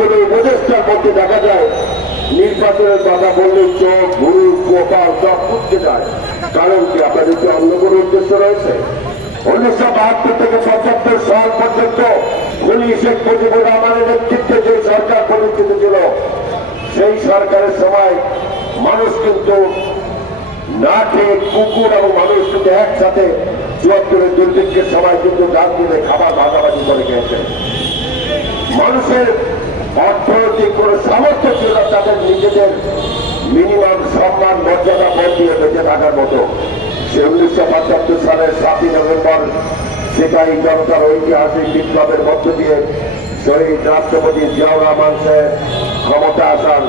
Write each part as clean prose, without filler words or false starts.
কোনো উপদেষ্টার মধ্যে দেখা যায় নির্বাচনের কথা বললে চোখ ভুরু কপাল সব ফুটকে যায়। কারণ কি আপনাদের কি অন্য কোনো উদ্দেশ্য রয়েছে? 1972 থেকে 75 সাল পর্যন্ত খুনি শেখ মুজিবুর রহমানের নেতৃত্বে যে সরকার প্রতিষ্ঠিত ছিল, সেই সরকারের সময় মানুষ কিন্তু না খেয়ে কুকুর এবং মানুষ কিন্তু একসাথে 74-এর দুর্ভিক্ষের সময় কিন্তু ডাক দিলে খাবার ভাগাভাগি করে খেয়েছে। মানুষের অর্থনৈতিক কোন সামর্থ্য ছিল তাদের নিজেদের মিনিমাম সম্মান মর্যাদা পদ দিয়ে বেঁচে থাকার মতো। সে 1975 সালের 7ই নভেম্বর সেটাই জনতার ঐতিহাসিক বিপ্লবের মধ্য দিয়ে শহীদ রাষ্ট্রপতি জিয়াউর রহমান সাহেব ক্ষমতা আসার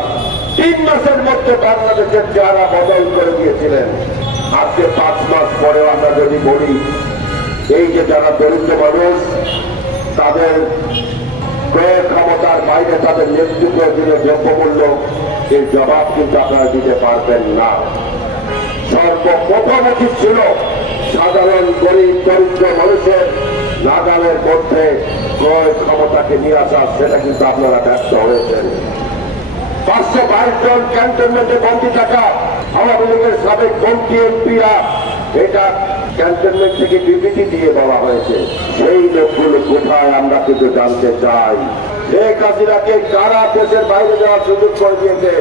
3 মাসের মধ্যে বাংলাদেশের চেহারা বদল করে দিয়েছিলেন। আজকে 5 মাস পরেও আমরা যদি বলি এই যে যারা দরিদ্র মানুষ তাদের ক্রয় ক্ষমতার বাইরে তাদের নেতৃত্ব দিলে দ্রব্যমূল্য এর জবাব কিন্তু আপনারা দিতে পারবেন না। সর্বপ্রথম উচিত ছিল সাধারণ গরিব দরিদ্র মানুষের নাগালের মধ্যে ক্রয় ক্ষমতাকে নিয়ে আসা, সেটা কিন্তু আপনারা ব্যর্থ হয়েছেন। 522 জন ক্যান্টনমেন্টে বন্দী থাকা আওয়ামী লীগের সাবেক মন্ত্রী এমপিরা এটা ক্যান্টনমেন্ট থেকে বিবৃতি দিয়ে বলা হয়েছে। সেই লোকগুলো কোথায় আমরা কিন্তু জানতে চাই। শেখ হাসিনাকে কারা দেশের বাইরে যাওয়ার সুযোগ করে দিয়েছে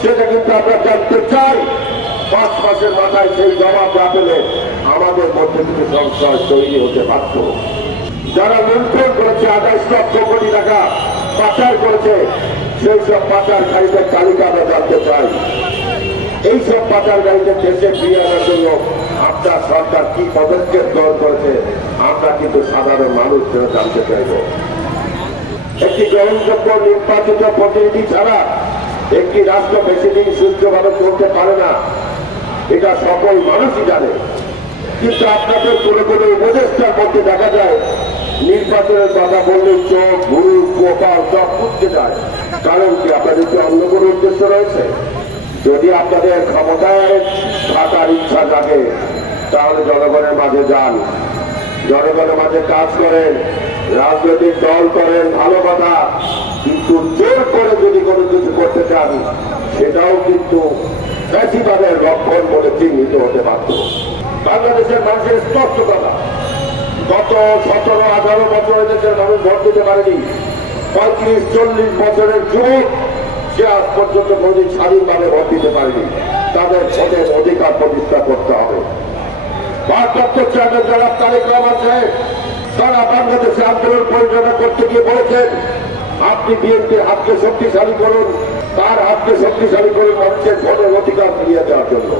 সেটা কিন্তু আমরা জানতে চাই। 5 মাসের মাথায় সেই জবাব না পেলে আমাদের মধ্যে কিছু সংশয় তৈরি হতে পারত। যারা লুণ্ঠন করেছে 28 লক্ষ কোটি টাকা পাচার করেছে, সেই সব পাচারকারীদের তালিকা আমরা জানতে চাই। এই সব পাচারকারীদের দেশে ফিরিয়ে আনার জন্য আপনার সরকার কি পদক্ষেপ গ্রহণ করেছে আমরা কিন্তু সাধারণ মানুষ জানতে চাইব। একটি গ্রহণযোগ্য নির্বাচিত প্রতিনিধি ছাড়া একটি রাষ্ট্র বেশি দিন সুস্থভাবে চলতে পারে না, এটা সকল মানুষই জানে। কিন্তু আপনাদের কোনো কোনো উপদেষ্টার মধ্যে দেখা যায় নির্বাচনের কথা বললে চোখ ভুরু কপাল সব ফুটকে যায়। কারণ কি আপনাদের কি অন্য কোনো উদ্দেশ্য রয়েছে? যদি আপনাদের ক্ষমতায় থাকার ইচ্ছা থাকে তাহলে জনগণের মাঝে যান, জনগণের মাঝে কাজ করেন, রাজনৈতিক দল করেন, ভালো কথা। কিন্তু জোর করে যদি কোনো কিছু করতে চান সেটাও কিন্তু ফ্যাসিবাদের লক্ষণ বলে চিহ্নিত হতে পারত। বাংলাদেশের মানুষের স্পষ্ট কথা, গত 17-18 বছর দেশের মানুষ ভোট দিতে পারেনি। 35-40 বছরের যুবক সে আজ পর্যন্ত কোনদিন স্বাধীনভাবে ভোট দিতে পারেনি। তাদের ভোটের অধিকার প্রতিষ্ঠা করতে হবে। ভারপ্রাপ্ত চেয়ারম্যান জনাব তারেক রহমান সাহেব তারা বাংলাদেশে আন্দোলন পরিচালনা করতে গিয়ে বলেছেন আপনি বিএনপির হাতকে শক্তিশালী করুন, তার হাতকে শক্তিশালী করুন মানুষের ভোটের অধিকার ফিরিয়ে দেওয়ার জন্য।